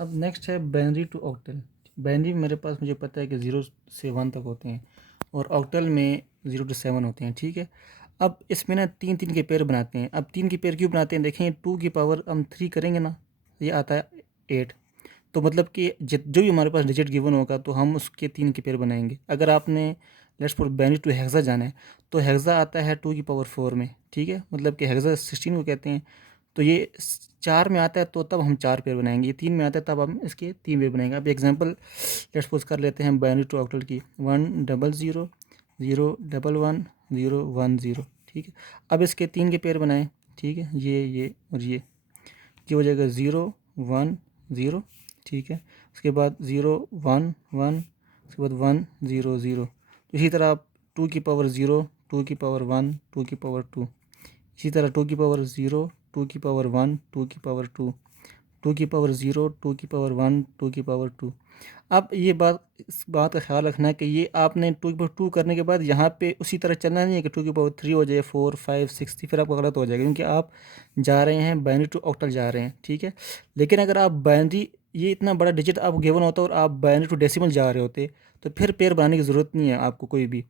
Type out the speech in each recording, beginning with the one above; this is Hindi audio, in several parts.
अब नेक्स्ट है बाइनरी टू ऑक्टल। बाइनरी मेरे पास मुझे पता है कि 0 से 1 तक होते हैं और ऑक्टल में 0 to 7 होते हैं, ठीक है। अब इसमें ना 3 के पेयर बनाते हैं। अब 3 के पेयर क्यों बनाते हैं, देखें 2 की पावर हम 3 करेंगे ना, ये आता है 8। तो मतलब कि जो भी हमारे पास डिजिट गिवन होगा तो हम उसके 3 के पेयर बनाएंगे। अगर आपने let's for binary to hexa जाना है तो हेक्सा आता है 2 की पावर 4 में, ठीक है, मतलब कि हेक्सा 16 को कहते हैं। तो ये 4 में आता है तो तब हम 4 पेयर बनाएंगे, ये 3 में आता है तब हम इसके 3 पेयर बनाएंगे। अब एग्जांपल लेट्स सपोज कर लेते हैं बाइनरी टू ऑक्टल की 100 0 1 1 0, ठीक है। अब इसके 3 के पेयर बनाएं, ठीक है, ये और ये हो जाएगा 0 1 0, ठीक है। उसके बाद 0 1 1, उसके बाद 1 0 0। तो इसी तरह आप 2 की पावर 0, 2 की पावर 1, 2 की पावर 2, इसी तरह 2 की पावर 0, 2 की पावर 1, 2 की पावर 2, 2 की पावर 0, 2 की पावर 1, 2 की पावर 2। अब ये इस बात का ख्याल रखना है कि ये आपने 2 की पावर 2 करने के बाद यहाँ पे उसी तरह चलना नहीं है कि 2 की पावर 3 हो जाए, 4 5 6, फिर आपको गलत हो जाएगा क्योंकि आप जा रहे हैं बाइनरी टू ऑक्टल जा रहे हैं, ठीक है। लेकिन अगर आप बाइनरी, ये इतना बड़ा डिजिट आपको गिवन होता और आप बाइनरी टू डेसिमल जा रहे होते तो फिर पेयर बनाने की ज़रूरत नहीं है आपको कोई भी।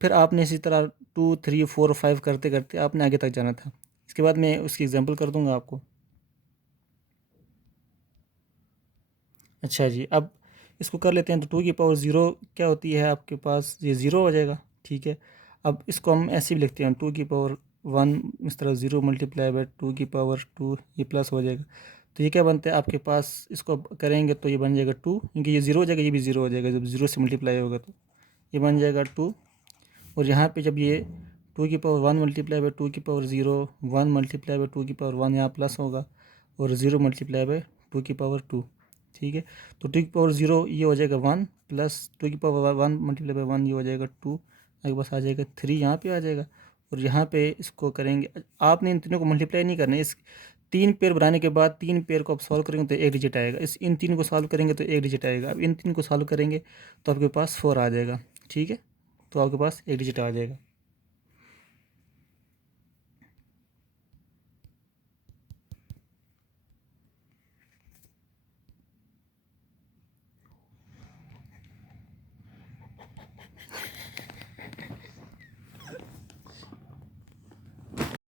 फिर आपने इसी तरह 2 3 4 5 करते करते आपने आगे तक जाना था। इसके बाद मैं उसकी एग्जांपल कर दूंगा आपको। अच्छा जी, अब इसको कर लेते हैं। तो 2 की पावर 0 क्या होती है आपके पास, ये 0 हो जाएगा, ठीक है। अब इसको हम ऐसे भी लिखते हैं 2 की पावर 1, इस तरह 0 मल्टीप्लाई बाय 2 की पावर 2, ये प्लस हो जाएगा। तो ये क्या बनता है आपके पास, इसको करेंगे तो ये बन जाएगा 2, क्योंकि ये 0 हो जाएगा, ये भी 0 हो जाएगा, जब 0 से मल्टीप्लाई होगा तो ये बन जाएगा 2। और यहाँ पे जब ये 2 की पावर 1 मल्टीप्लाई बाय 2 की पावर 0, 1 मल्टीप्लाई बाय 2 की पावर 1 यहाँ प्लस होगा और 0 मल्टीप्लाई बाय 2 की पावर 2, ठीक है। तो 2 की पावर 0 ये हो जाएगा 1 प्लस 2 की पावर 1 मल्टीप्लाई बाय 1 ये हो जाएगा 2, आपके पास आ जाएगा 3, यहाँ पे आ जाएगा। और यहाँ पे इसको करेंगे, आपने इन तीनों को मल्टीप्लाई नहीं करना है। इस 3 पेयर बनाने के बाद 3 पेयर को आप सॉल्व करेंगे तो एक डिजिट आएगा, इन 3 को सॉल्व करेंगे तो एक डिजिट आएगा। अब इन 3 को सॉल्व करेंगे तो आपके पास 4 आ जाएगा, ठीक है। तो आपके पास एक डिजिट आ जाएगा।